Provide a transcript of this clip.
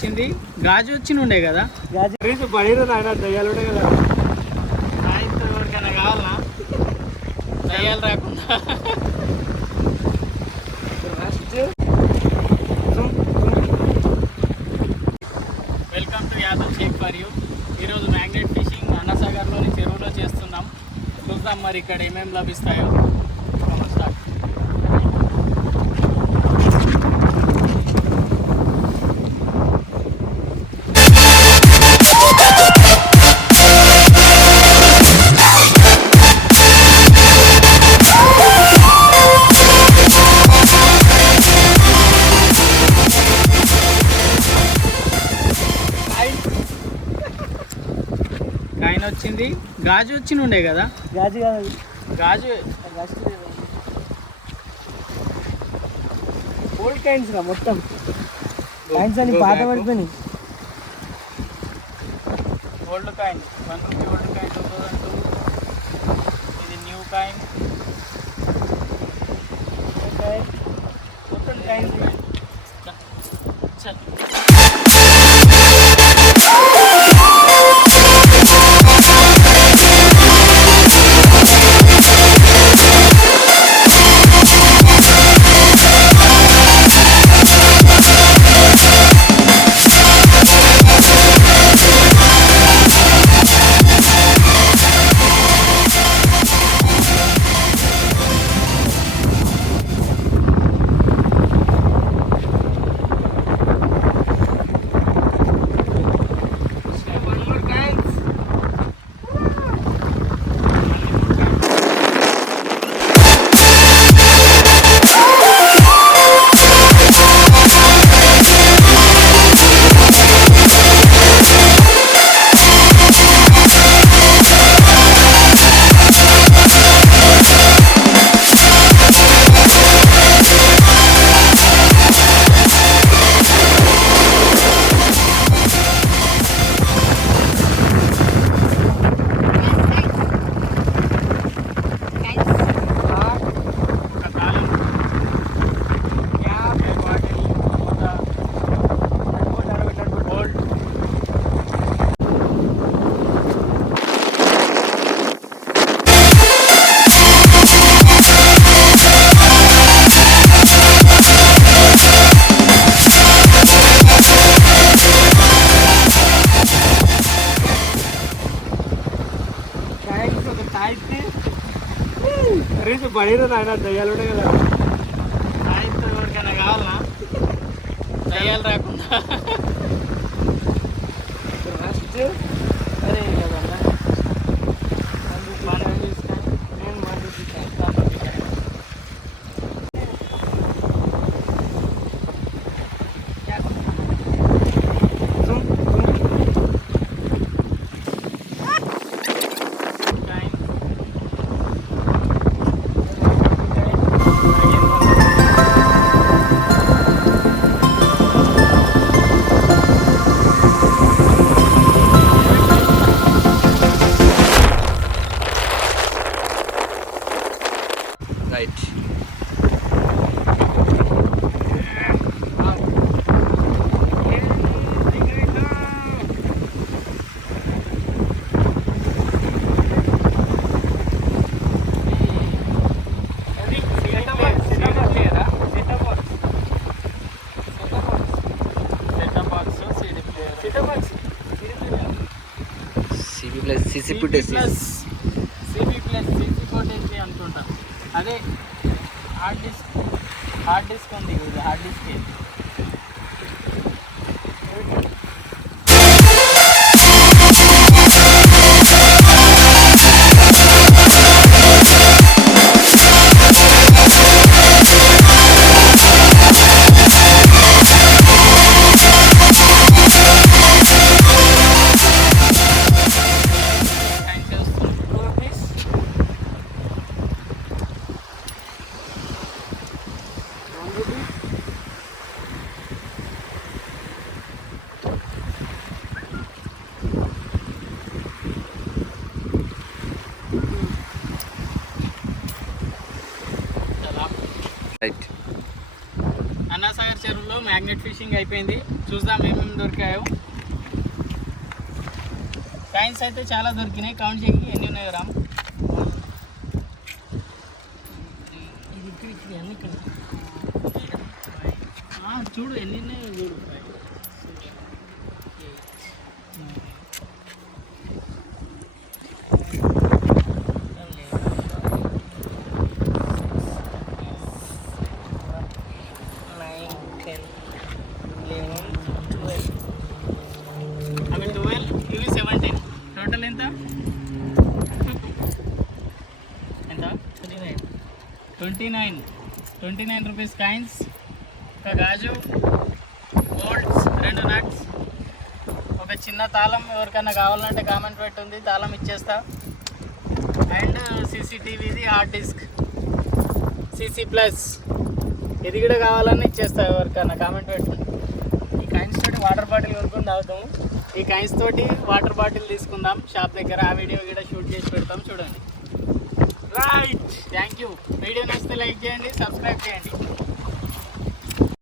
వచ్చింది, గాజు వచ్చి ఉండే కదా. గాజు పడిరు నాయన, దయ్యాలు ఉండే కదా. ఎవరికైనా కావాలనా దయ్యాలు రాకుండా? Welcome to Yadav Shaik for you. ఈరోజు మ్యాగ్నెట్ ఫిషింగ్ అన్నసాగర్లోని చెరువులో చేస్తున్నాం. చూద్దాం మరి ఇక్కడ ఏమేమి లభిస్తాయో. స్టార్ట్. కాయిన్ వచ్చింది, గాజు వచ్చి ఉండే కదా. గాజు కాదు, గాజు ఓల్డ్ కాయిన్స్ రా మొత్తం. కాయిన్స్ అని పాత పడిపోయినాయి. Old coin, 1 rupee old coin 2002. ఇది న్యూ కాయిన్. మొత్తం కాయిన్స్. చల్. పడిరు నాయన, దయ్యాలు ఉండే కదా. ఎవరికైనా కావాలనా దయ్యాలు రాకుండా? అరే కదన్నా, right. CB plus CC potency అనుకుంటా. అదే హార్డ్ డిస్క్ ఉంది, ఇది హార్డ్ డిస్క్. రైట్. అన్నాసాగర్ చెరువులో మ్యాగ్నెట్ ఫిషింగ్ అయిపోయింది. చూద్దాం ఏమేమి దొరికాయో. కాయిన్స్ అయితే చాలా దొరికినాయి. కౌంట్ చేయి ఎన్ని ఉన్నాయి రామ్. చూడు ఎన్ని ఉన్నాయి చూడు. 12 ఇవి 17. టోటల్ ఎంత? 29 రూపీస్ కాయిన్స్. ఒక గాజు, బోల్ట్స్, 2 నట్స్, ఒక చిన్న తాళం. ఎవరికైనా కావాలంటే కామెంట్ పెట్టుంది, తాళం ఇచ్చేస్తా. అండ్ సీసీటీవీది హార్డ్ డిస్క్ CC+. ఇది కూడా కావాలని ఇచ్చేస్తా ఎవరికైనా కామెంట్ పెట్టండి. ఈ కాయిన్స్ తోటి వాటర్ బాటిల్ కొనుక్కొని తాగుతాము. ఈ కాయిన్స్ తోటి వాటర్ బాటిల్ తీసుకుందాం షాప్ దగ్గర. ఆ వీడియో కూడా షూట్ చేసి పెడతాం, చూడండి. Right, thank you. వీడియో నచ్చితే లైక్ చేయండి, సబ్స్క్రైబ్ చేయండి.